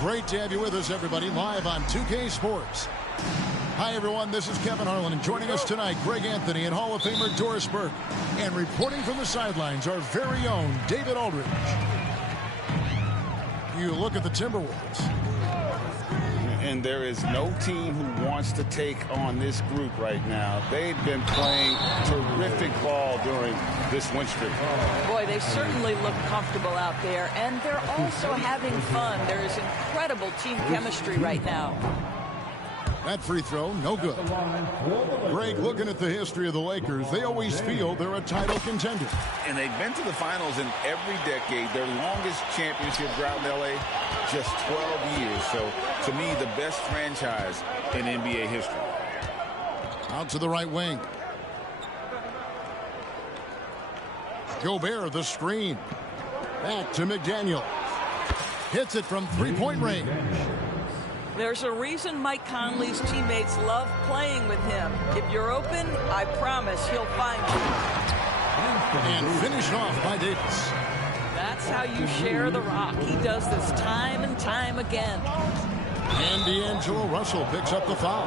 Great to have you with us, everybody, live on 2K Sports. Hi, everyone. This is Kevin Harlan, and joining us tonight, Greg Anthony and Hall of Famer Doris Burke. And reporting from the sidelines, our very own David Aldridge. You look at the Timberwolves. And there is no team who wants to take on this group right now. They've been playing terrific ball during this win streak. Boy, they certainly look comfortable out there, and they're also having fun. There is incredible team chemistry right now. That free throw, no good. Greg, looking at the history of the Lakers, they always feel they're a title contender. And they've been to the finals in every decade. Their longest championship drought in L.A., just 12 years. So, to me, the best franchise in NBA history. Out to the right wing. Gobert, the screen. Back to McDaniel. Hits it from three-point range. There's a reason Mike Conley's teammates love playing with him. If you're open, I promise he'll find you. And finished off by Davis. That's how you share the rock. He does this time and time again. And D'Angelo Russell picks up the foul.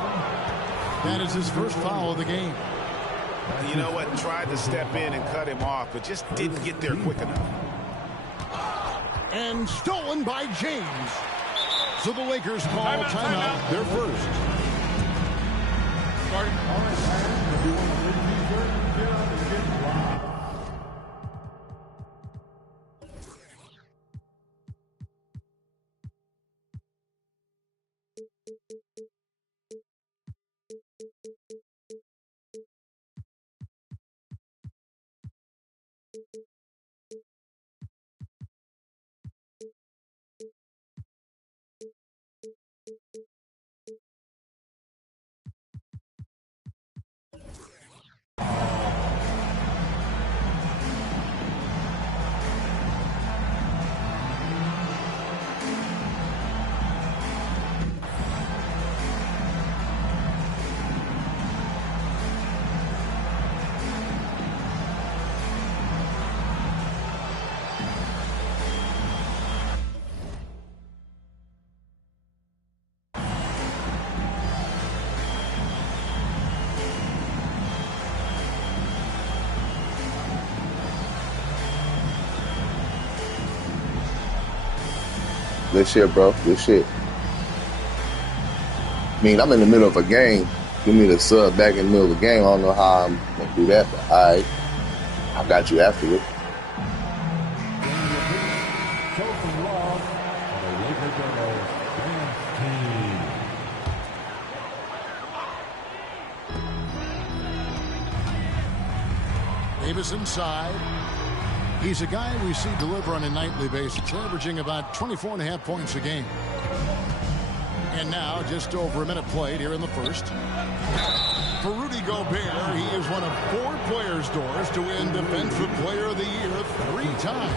That is his first foul of the game. You know what? Tried to step in and cut him off, but just didn't get there quick enough. And stolen by James. So the Lakers call timeout, their first. Good shit, bro. Good shit. I mean, I'm in the middle of a game. Give me the sub back in the middle of the game. I don't know how I'm going to do that, but all right. I got you after it. Davis inside. He's a guy we see deliver on a nightly basis, averaging about 24.5 points a game. And now, just over a minute played here in the first. For Rudy Gobert, he is one of 4 players, Doris, to win Defensive Player of the Year 3 times.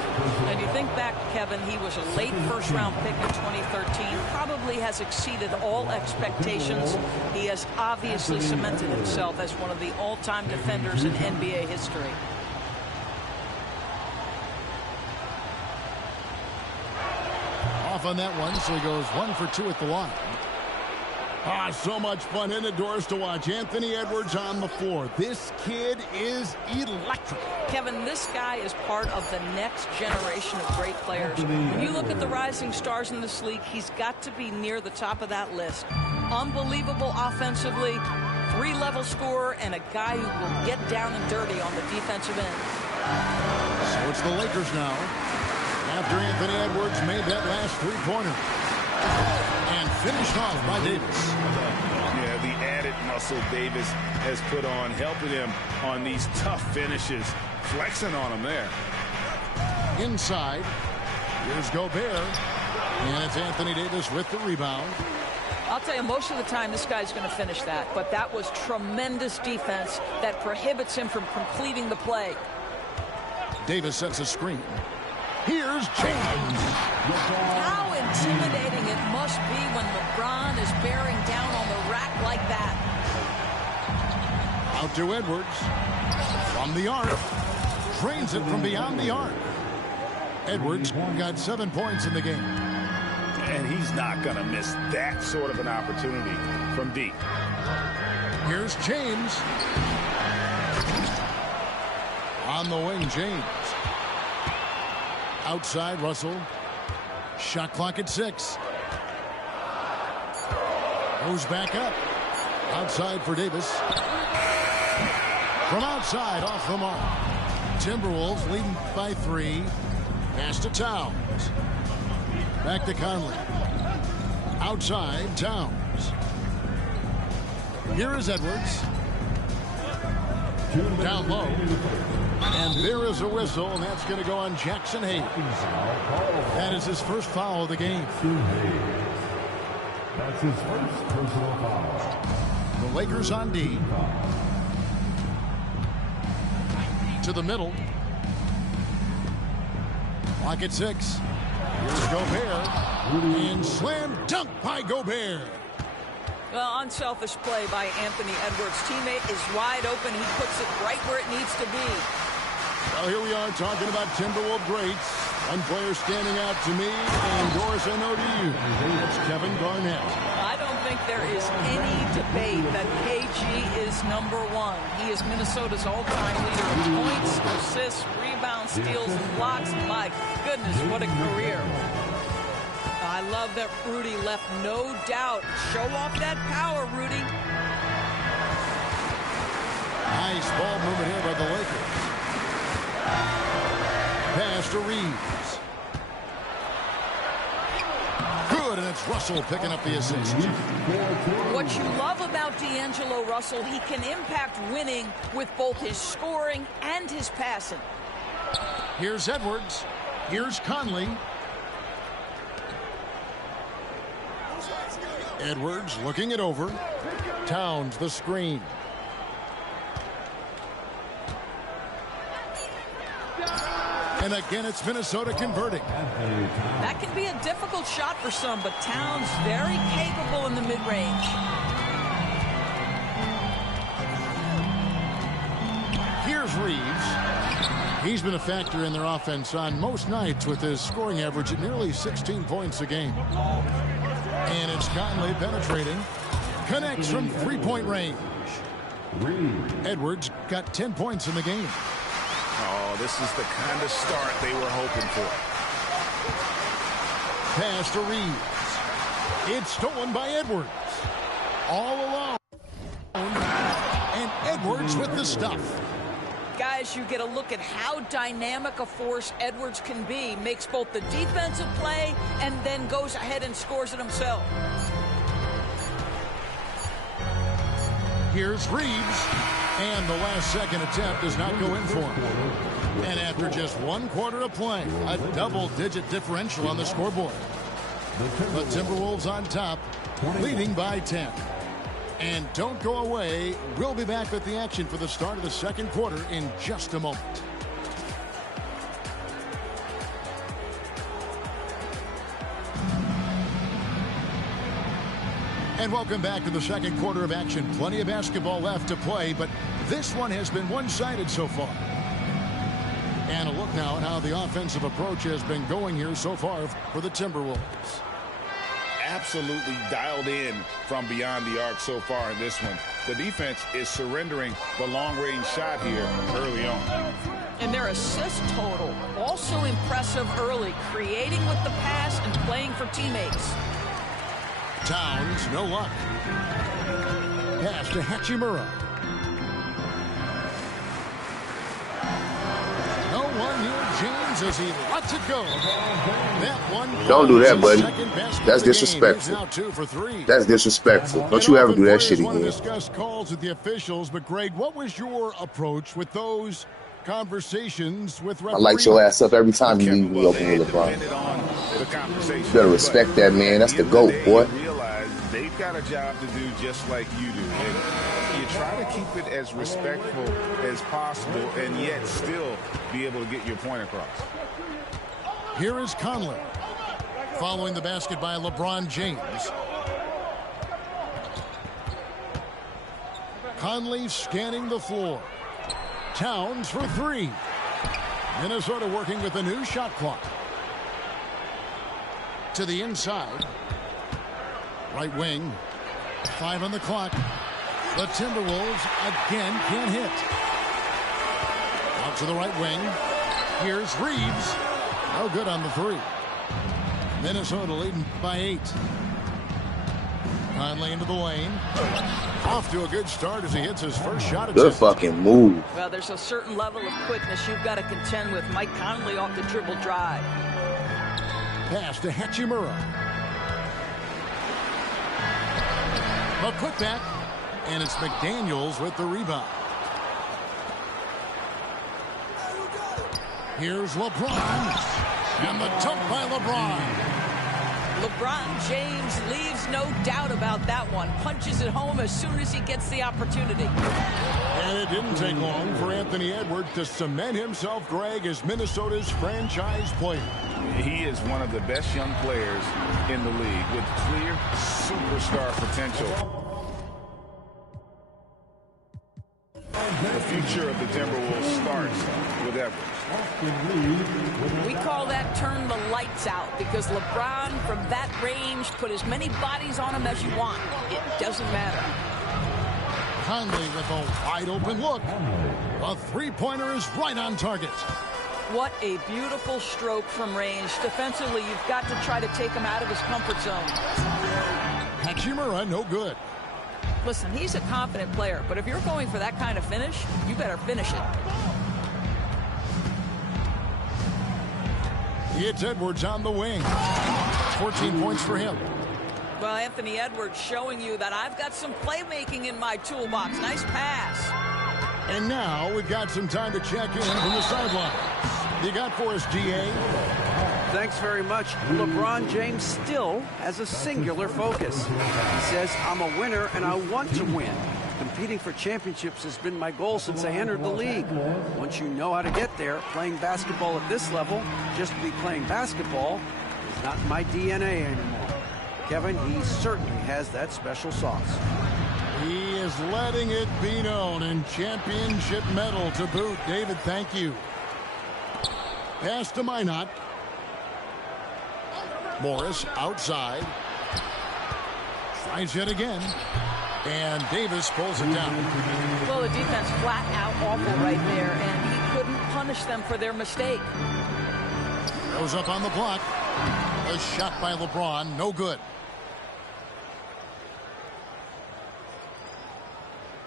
And you think back, Kevin, he was a late first-round pick in 2013. Probably has exceeded all expectations. He has obviously cemented himself as one of the all-time defenders in NBA history. Off on that one, so he goes 1 for 2 at the line. Ah, so much fun in the Doors to watch. Anthony Edwards on the floor. This kid is electric. Kevin, this guy is part of the next generation of great players. When you look at the rising stars in this league, he's got to be near the top of that list. Unbelievable offensively, 3-level scorer, and a guy who will get down and dirty on the defensive end. So it's the Lakers now. After Anthony Edwards made that last three-pointer. And finished off by Davis. Yeah, the added muscle Davis has put on, helping him on these tough finishes, flexing on him there. Inside, here's Gobert. And it's Anthony Davis with the rebound. I'll tell you, most of the time this guy's going to finish that. But that was tremendous defense that prohibits him from completing the play. Davis sets a screen. Here's James. How intimidating it must be when LeBron is bearing down on the rack like that. Out to Edwards. From the arc. Drains it from beyond the arc. Edwards got 7 points in the game. And he's not going to miss that sort of an opportunity from deep. Here's James. On the wing, James. Outside, Russell. Shot clock at 6. Goes back up. Outside for Davis. From outside, off the mark. Timberwolves leading by 3. Pass to Towns. Back to Conley. Outside, Towns. Here is Edwards. Down low. And there is a whistle, and that's going to go on Jackson Hayes. That is his first foul of the game. That's his first personal foul. The Lakers on D. To the middle. Clock at 6. Here's Gobert. And slam dunk by Gobert. Well, unselfish play by Anthony Edwards. Teammate is wide open. He puts it right where it needs to be. Well, here we are talking about Timberwolves greats. One player standing out to me, and Doris, I know to you. It's Kevin Garnett. I don't think there is any debate that KG is number 1. He is Minnesota's all-time leader in points, assists, rebounds, steals, and blocks. My goodness, what a career. I love that Rudy left no doubt. Show off that power, Rudy. Nice ball movement here by the Lakers. Pass to Reeves. Good, and it's Russell picking up the assist. What you love about D'Angelo Russell, he can impact winning with both his scoring and his passing. Here's Edwards. Here's Conley. Edwards looking it over. Towns the screen. And again, it's Minnesota converting. That can be a difficult shot for some, but Towns very capable in the mid-range. Here's Reeves. He's been a factor in their offense on most nights with his scoring average at nearly 16 points a game. And it's Conley penetrating. Connects from three-point range. Edwards got 10 points in the game. Oh, this is the kind of start they were hoping for. Pass to Reeves. It's stolen by Edwards. All alone. And Edwards with the stuff. Guys, you get a look at how dynamic a force Edwards can be. Makes both the defensive play and then goes ahead and scores it himself. Here's Reeves. And the last second attempt does not go in for him. And after just 1 quarter of play, a double-digit differential on the scoreboard. The Timberwolves on top, leading by 10. And don't go away. We'll be back with the action for the start of the second quarter in just a moment. And welcome back to the second quarter of action. Plenty of basketball left to play, but this one has been one-sided so far. And a look now at how the offensive approach has been going here so far for the Timberwolves. Absolutely dialed in from beyond the arc so far in this one. The defense is surrendering the long-range shot here early on. And their assist total also impressive early, creating with the pass and playing for teammates. Towns, no luck. Pass to Hachimura. No one near James as he lets it go. That one. Don't do that, buddy. That's disrespectful. Now 2 for 3. That's disrespectful. Don't you ever do that shit again. Discuss calls with the officials, but Greg, what was your approach with those conversations with referees? I light your ass up every time you leave me open with LeBron. You better respect that, man. That's the GOAT, boy. They've got a job to do just like you do. And you try to keep it as respectful as possible and yet still be able to get your point across. Here is Conley. Following the basket by LeBron James. Conley scanning the floor. Towns for 3. Minnesota working with a new shot clock. To the inside. Right wing. 5 on the clock. The Timberwolves again can't hit. Out to the right wing. Here's Reeves. No good on the 3. Minnesota leading by 8. Conley into the lane. Off to a good start as he hits his first shot. Good fucking move. Well, there's a certain level of quickness you've got to contend with. Mike Conley off the dribble drive. Pass to Hachimura. A putback. And it's McDaniels with the rebound. Here's LeBron. And the dunk by LeBron. LeBron James leaves no doubt about that one. Punches it home as soon as he gets the opportunity. And it didn't take long for Anthony Edwards to cement himself, Greg, as Minnesota's franchise player. He is one of the best young players in the league with clear superstar potential. The future of the Timberwolves starts with Edwards. We call that turn the lights out because LeBron from that range put as many bodies on him as you want. It doesn't matter. Conley with a wide open look. A three-pointer is right on target. What a beautiful stroke from range. Defensively, you've got to try to take him out of his comfort zone. Hachimura, no good. Listen, he's a confident player, but if you're going for that kind of finish, you better finish it. It's Edwards on the wing. 14 points for him. Well, Anthony Edwards showing you that I've got some playmaking in my toolbox. Nice pass. And now we've got some time to check in from the sideline. You got for us, GA? Thanks very much. LeBron James still has a singular focus. He says, I'm a winner and I want to win. Competing for championships has been my goal since I entered the league. Once you know how to get there, playing basketball at this level, just to be playing basketball, is not in my DNA anymore. Kevin, he certainly has that special sauce. He is letting it be known, and championship medal to boot. David, thank you. Pass to Minot. Morris outside. Tries yet again. And Davis pulls it down. Well, the defense flat out awful right there, and he couldn't punish them for their mistake. Goes up on the block. A shot by LeBron, no good.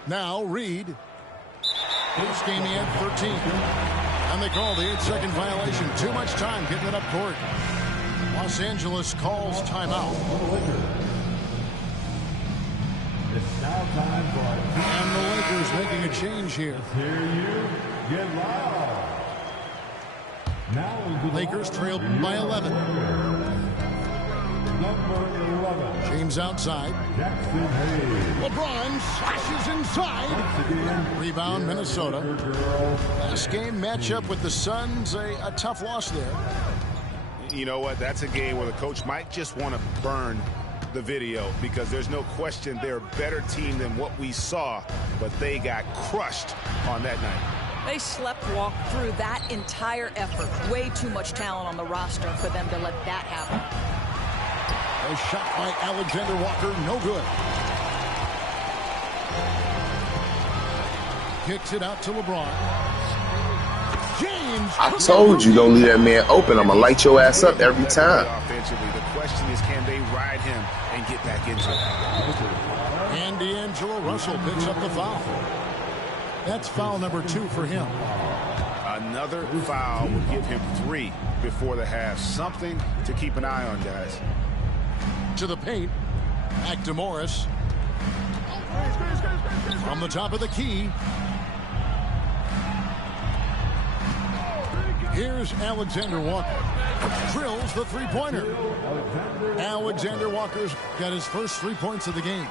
Now Reed. This game he had 13. And they call the 8-second violation. Too much time getting it up court. Los Angeles calls timeout. It's now time for... And the Lakers making a change here. Hear you, get loud. Now Lakers trailed by 11. Number 11. James outside. Jackson Hayes. LeBron slashes inside. Rebound, Minnesota. Last game matchup with the Suns, a tough loss there. You know what? That's a game where the coach might just want to burn the video because there's no question they're a better team than what we saw, but they got crushed on that night. They sleepwalk through that entire effort. Way too much talent on the roster for them to let that happen. A shot by Alexander Walker, no good. Kicks it out to LeBron. James. I told you don't leave that man open. I'm going to light your ass up every time. Offensively, the question is, can they ride him and get back into it? And D'Angelo Russell picks up the foul. That's foul number 2 for him. Another foul would give him 3 before the half. Something to keep an eye on, guys. To the paint. Back to Morris. From the top of the key. Here's Alexander Walker. Drills the three-pointer. Alexander Walker's got his first 3 points of the game.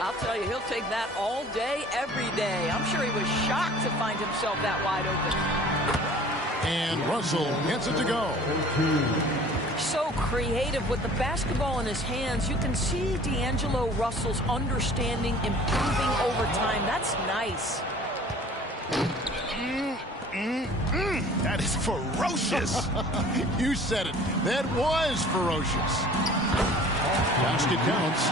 I'll tell you, he'll take that all day, every day. I'm sure he was shocked to find himself that wide open. And Russell gets it to go. So creative with the basketball in his hands. You can see D'Angelo Russell's understanding improving over time. That's nice. That is ferocious. You said it. That was ferocious. Basket counts.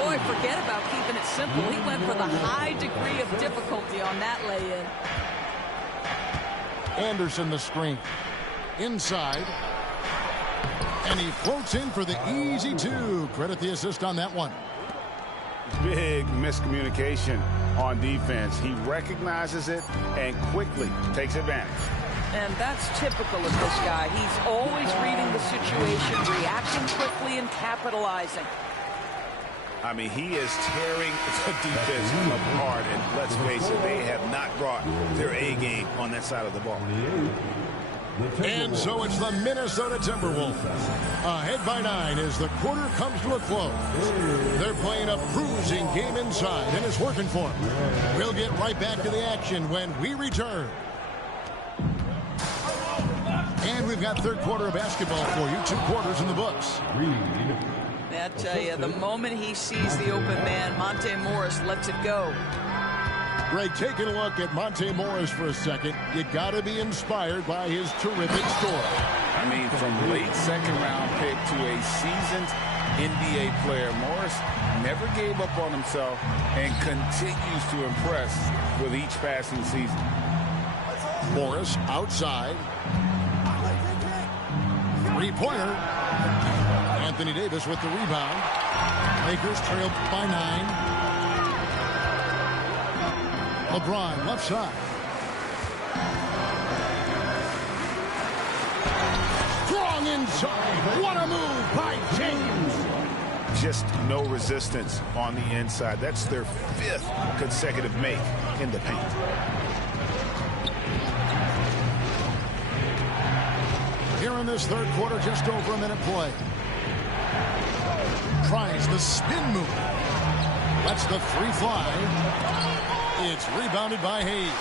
Boy, forget about keeping it simple. He went for the high degree of difficulty on that lay-in. Anderson the screen. Inside. And he floats in for the easy two. Credit the assist on that one. Big miscommunication on defense. He recognizes it and quickly takes advantage. And that's typical of this guy. He's always reading the situation, reacting quickly, and capitalizing. I mean, he is tearing the defense apart, and let's face it, they have not brought their A game on that side of the ball. And so it's the Minnesota Timberwolves ahead by 9 as the quarter comes to a close. They're playing a bruising game inside, and it's working for them. We'll get right back to the action when we return. And we've got third quarter of basketball for you. 2 quarters in the books. I tell you, the moment he sees the open man, Monte Morris lets it go. Greg, taking a look at Monte Morris for a second, you got to be inspired by his terrific score. I mean, from late second-round pick to a seasoned NBA player, Morris never gave up on himself and continues to impress with each passing season. Morris outside. Three-pointer. Anthony Davis with the rebound. Lakers trail by 9. LeBron left side. Strong inside. What a move by James. Just no resistance on the inside. That's their 5th consecutive make in the paint. Here in this third quarter, just over a minute play. Tries the spin move. Lets the 3 fly. It's rebounded by Hayes.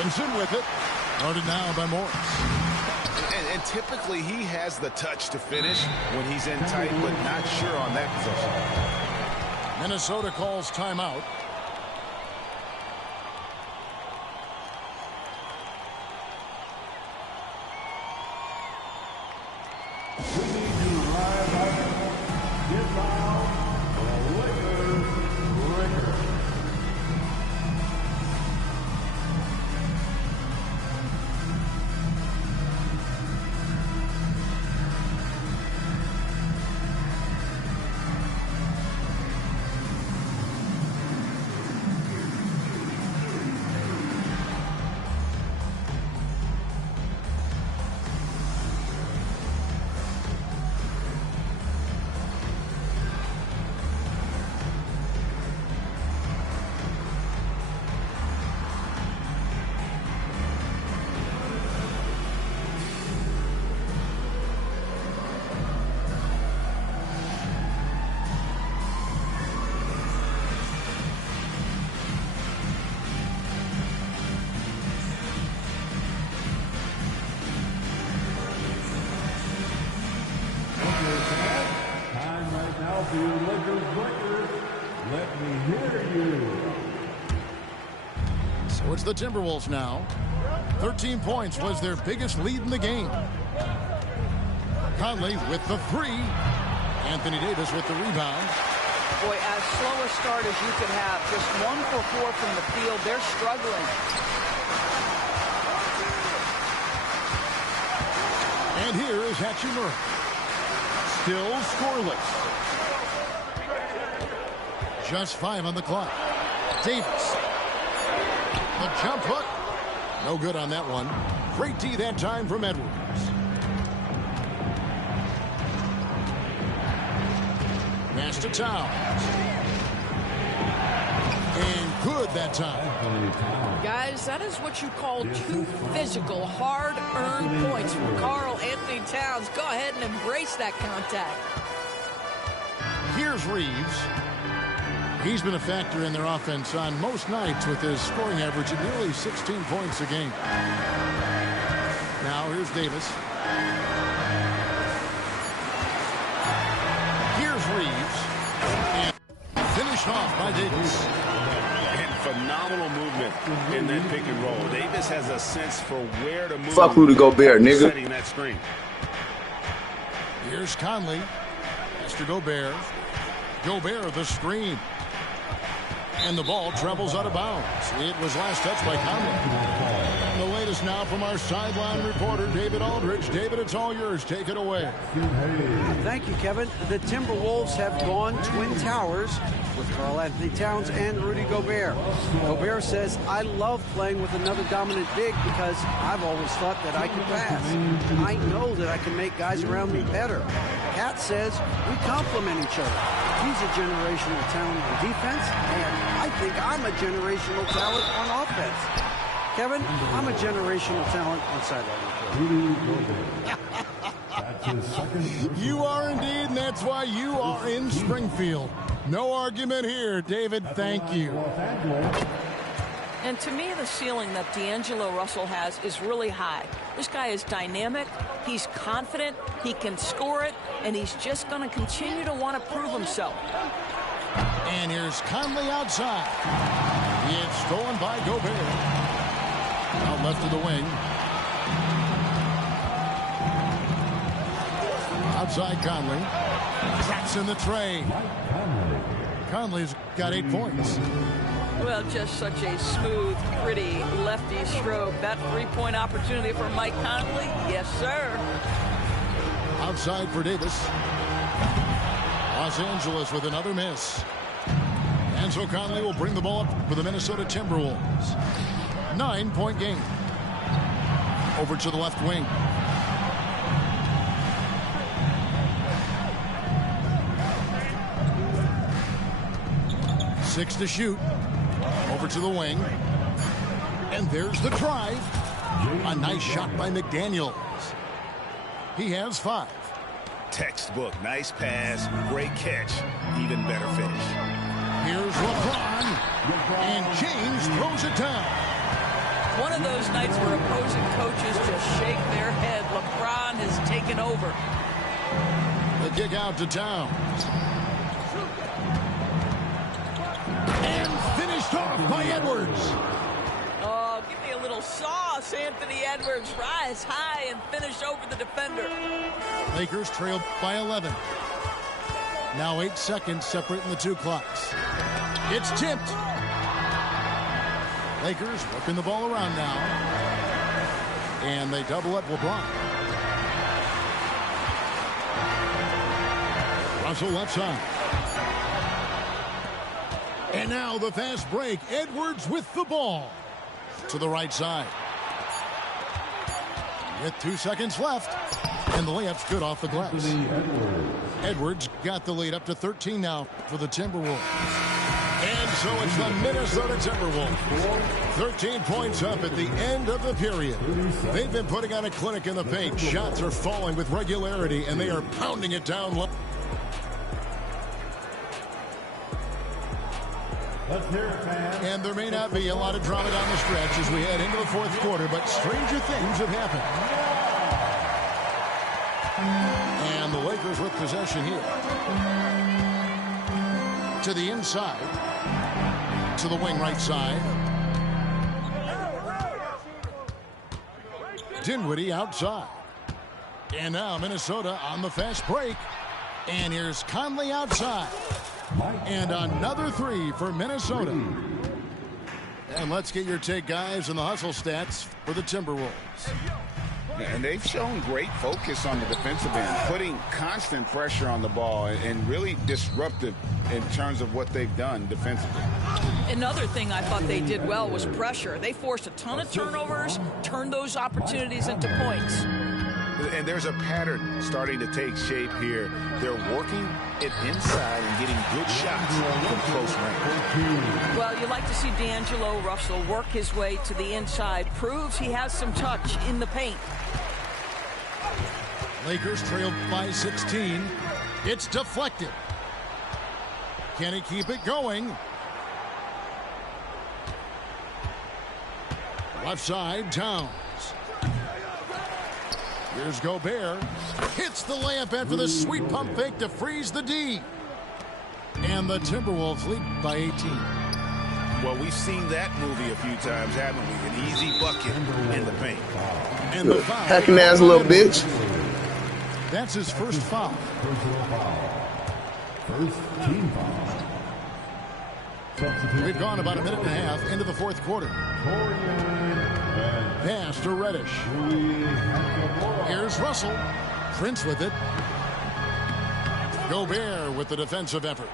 Benson with it. Guarded now by Morris. And typically he has the touch to finish when he's in tight, but not sure on that possession. Minnesota calls timeout. So it's the Timberwolves now. 13 points was their biggest lead in the game. Conley with the 3. Anthony Davis with the rebound. Boy, as slow a start as you could have. Just 1 for 4 from the field. They're struggling. And here is Hachimura. Still scoreless. Just 5 on the clock. Davis. The jump hook. No good on that one. Great D that time from Edwards. Pass to Towns. And good that time. Guys, that is what you call 2 physical, hard-earned points from Karl Anthony Towns. Go ahead and embrace that contact. Here's Reeves. He's been a factor in their offense on most nights with his scoring average at nearly 16 points a game. Now here's Davis. Here's Reeves. And finished off by Davis. And phenomenal movement in that pick and roll. Davis has a sense for where to move. Fuck Rudy Gobert, nigga. Setting that screen. Here's Conley. Has to Gobert. Gobert, the screen. And the ball travels out of bounds. It was last touched by Conley. And the latest now from our sideline reporter, David Aldridge. David, it's all yours. Take it away. Thank you, Kevin. The Timberwolves have gone Twin Towers with Karl-Anthony Towns and Rudy Gobert. Gobert says, I love playing with another dominant big because I've always thought that I can pass. I know that I can make guys around me better. Cat says, we complement each other. He's a generational talent on defense, and I think I'm a generational talent on offense. Kevin, I'm a generational talent on sideline reporting. You are indeed, and that's why you are in Springfield. No argument here, David. Thank you. And to me, the ceiling that D'Angelo Russell has is really high. This guy is dynamic, he's confident, he can score it, and he's just going to continue to want to prove himself. And here's Conley outside. It's stolen by Gobert. Out left to the wing. Outside Conley. Traps in the tray. Conley's got 8 points. Well, just such a smooth, pretty lefty stroke. That three-point opportunity for Mike Conley? Yes, sir. Outside for Davis. Los Angeles with another miss. And so Conley will bring the ball up for the Minnesota Timberwolves. 9-point game. Over to the left wing. Six to shoot. Over to the wing. And there's the drive. A nice shot by McDaniels. He has 5. Textbook. Nice pass. Great catch. Even better finish. Here's LeBron. And James throws it down. One of those nights where opposing coaches just shake their head. LeBron has taken over. The kick out to Towns. And finished off by Edwards. Oh, give me a little sauce. Anthony Edwards rise high and finish over the defender. Lakers trail by 11. Now 8 seconds separating the two clocks. It's tipped. Lakers working the ball around now. And they double up LeBron. Russell left side. And now the fast break. Edwards with the ball. To the right side. With 2 seconds left. And the layup's good off the glass. Edwards got the lead up to 13 now for the Timberwolves. And so it's the Minnesota Timberwolves. 13 points up at the end of the period. They've been putting on a clinic in the paint. Shots are falling with regularity, and they are pounding it down low. Let's hear it, man. And there may not be a lot of drama down the stretch as we head into the fourth quarter, but stranger things have happened. And the Lakers with possession here. To the inside. To the wing right side. Dinwiddie outside. And now Minnesota on the fast break. And here's Conley outside. And another 3 for Minnesota. And let's get your take, guys, on the hustle stats for the Timberwolves. And they've shown great focus on the defensive end, putting constant pressure on the ball and really disruptive in terms of what they've done defensively. Another thing I thought they did well was pressure. They forced a ton of turnovers, turned those opportunities into points. And there's a pattern starting to take shape here. They're working it inside and getting good shots from close range. Well, you like to see D'Angelo Russell work his way to the inside. Proves he has some touch in the paint. Lakers trail by 16. It's deflected. Can he keep it going? Left side, Towns. Here's Gobert. Hits the layup after the sweet pump fake to freeze the D. And the Timberwolves lead by 18. Well, we've seen that movie a few times, haven't we? An easy bucket in the paint. And the foul. Hacking ass little bitch. That's his first foul. First team foul. We've gone about a minute and a half into the fourth quarter. Pass to Reddish. Here's Russell. Prince with it. Gobert with the defensive effort.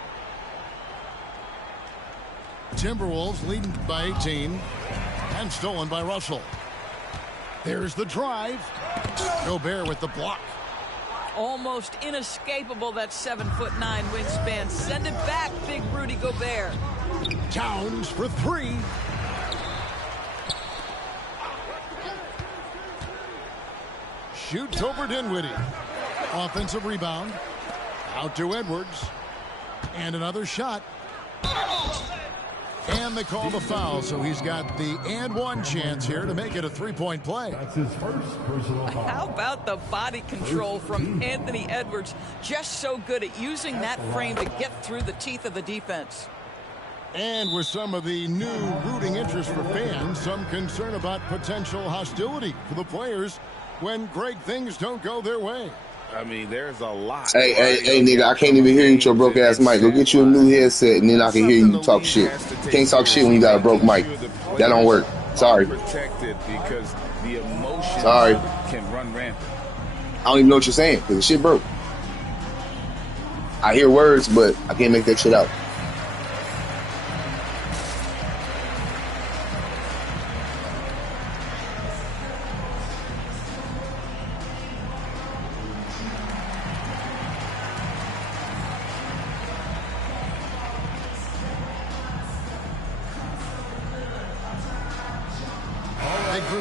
Timberwolves leading by 18 and stolen by Russell. There's the drive. Gobert with the block. Almost inescapable, that 7'9" wingspan. Send it back, big Rudy Gobert. Towns for three. Shoots over Dinwiddie. Offensive rebound. Out to Edwards. And another shot. And they call the foul, so he's got the and one chance here to make it a three-point play. That's his first personal foul. How about the body control from Anthony Edwards? Just so good at using that frame to get through the teeth of the defense. And with some of the new rooting interest for fans, some concern about potential hostility for the players when great things don't go their way. I mean, there's a lot. Hey, nigga, I can't even hear you with your broke ass mic. Go get you a new headset and then I can hear you talk shit. You can't talk shit when you got a broke mic. That don't work. Sorry. Protected because the emotions Sorry. can run rampant. I don't even know what you're saying because the shit broke. I hear words, but I can't make that shit out.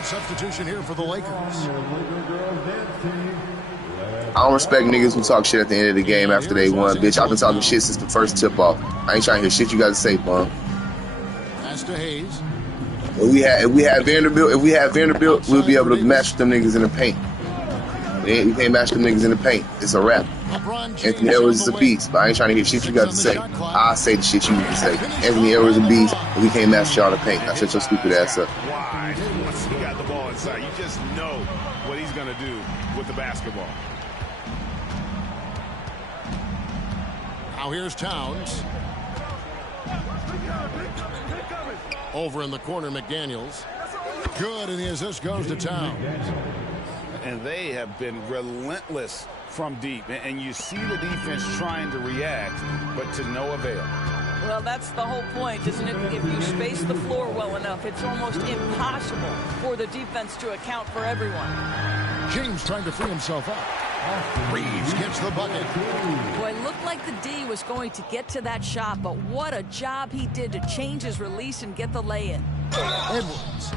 Substitution here for the Lakers. I don't respect niggas who talk shit at the end of the game after they won, bitch. I've been talking shit since the first tip-off. I ain't trying to hear shit you got to say, bum. Pass to Hayes. If we had Vanderbilt, we'll be able to match them niggas in the paint. We can't match them niggas in the paint. It's a wrap. Anthony Edwards is a beast, but I ain't trying to hear shit you got to say. I say the shit you need to say. Anthony Edwards is a beast, but we can't match y'all in the paint. Now shut your stupid ass up. Why? Once he got the ball inside, you just know what he's going to do with the basketball. Now here's Towns. Over in the corner, McDaniels. Good, and the assist goes to Towns. And they have been relentless from deep. And you see the defense trying to react, but to no avail. Well, that's the whole point, isn't it? If you space the floor well enough, it's almost impossible for the defense to account for everyone. James trying to free himself up. Reeves gets the bucket. Boy, it looked like the D was going to get to that shot, but what a job he did to change his release and get the lay-in. Edwards.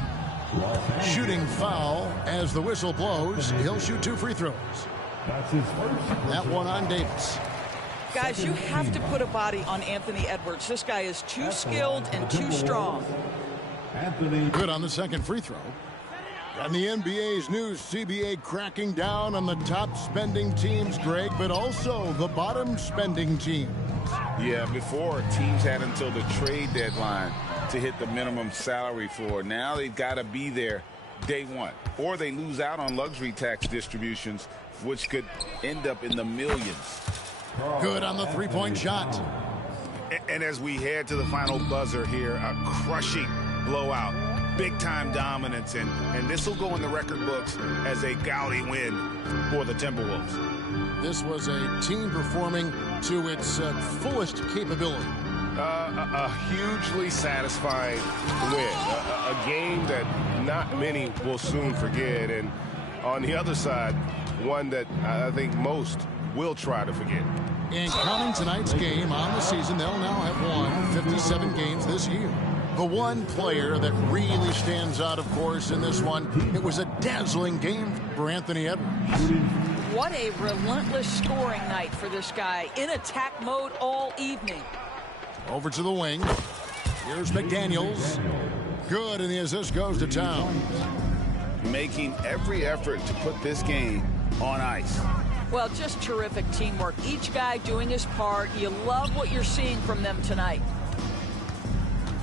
Shooting foul as the whistle blows. He'll shoot 2 free throws. That's his first. That one on Davis. Guys, you have to put a body on Anthony Edwards. This guy is too skilled and too strong. Anthony. Good on the second free throw. And the NBA's new CBA cracking down on the top spending teams, Greg, but also the bottom spending teams. Yeah, before teams had until the trade deadline to hit the minimum salary floor. Now they've got to be there day one, or they lose out on luxury tax distributions, which could end up in the millions. Good on the three-point shot. And as we head to the final buzzer here, a crushing blowout, big-time dominance, and this will go in the record books as a gaudy win for the Timberwolves. This was a team performing to its fullest capability. A hugely satisfying win, a game that not many will soon forget, and on the other side, one that I think most will try to forget. And counting tonight's game on the season, they'll now have won 57 games this year. The one player that really stands out, of course, in this one, it was a dazzling game for Anthony Edwards. What a relentless scoring night for this guy. In attack mode all evening. Over to the wing. Here's McDaniels. Good, and the assist goes to Towns. Making every effort to put this game on ice. Well, just terrific teamwork. Each guy doing his part. You love what you're seeing from them tonight.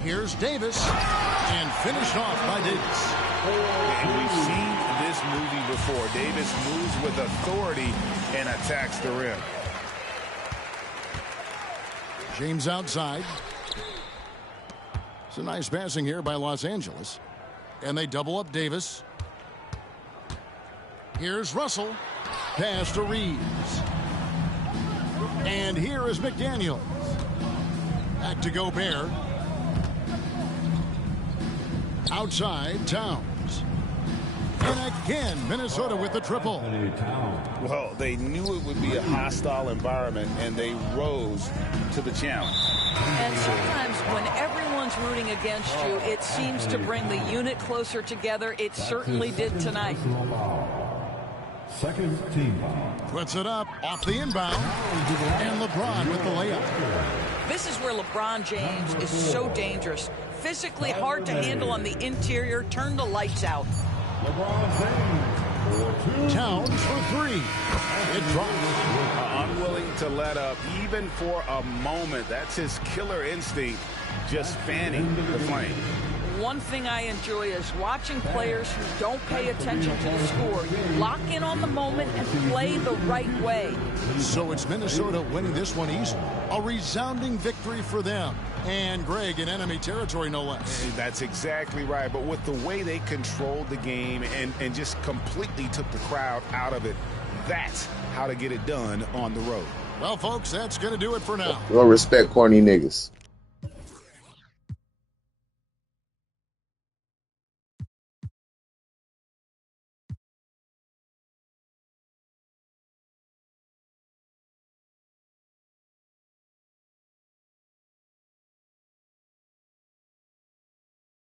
Here's Davis, and finished off by Davis. And we've seen this movie before. Davis moves with authority and attacks the rim. James outside. It's a nice passing here by Los Angeles. And they double up Davis. Here's Russell. Pass to Reeves. And here is McDaniels. Back to Gobert. Outside, Towns. And again, Minnesota with the triple. Well, they knew it would be a hostile environment, and they rose to the challenge. And sometimes when everyone's rooting against you, it seems to bring the unit closer together. It certainly did tonight. Second team foul. Puts it up off the inbound. And LeBron with the layup. This is where LeBron James is so dangerous. Physically hard to handle on the interior. Turn the lights out. LeBron James for 2. Towns for 3. It drops. Unwilling to let up even for a moment. That's his killer instinct, just fanning the flame. One thing I enjoy is watching players who don't pay attention to the score. You lock in on the moment and play the right way. So it's Minnesota winning this one easily. A resounding victory for them. And Greg in enemy territory, no less. That's exactly right. But with the way they controlled the game and just completely took the crowd out of it, that's how to get it done on the road. Well, folks, that's going to do it for now. Don't respect corny niggas.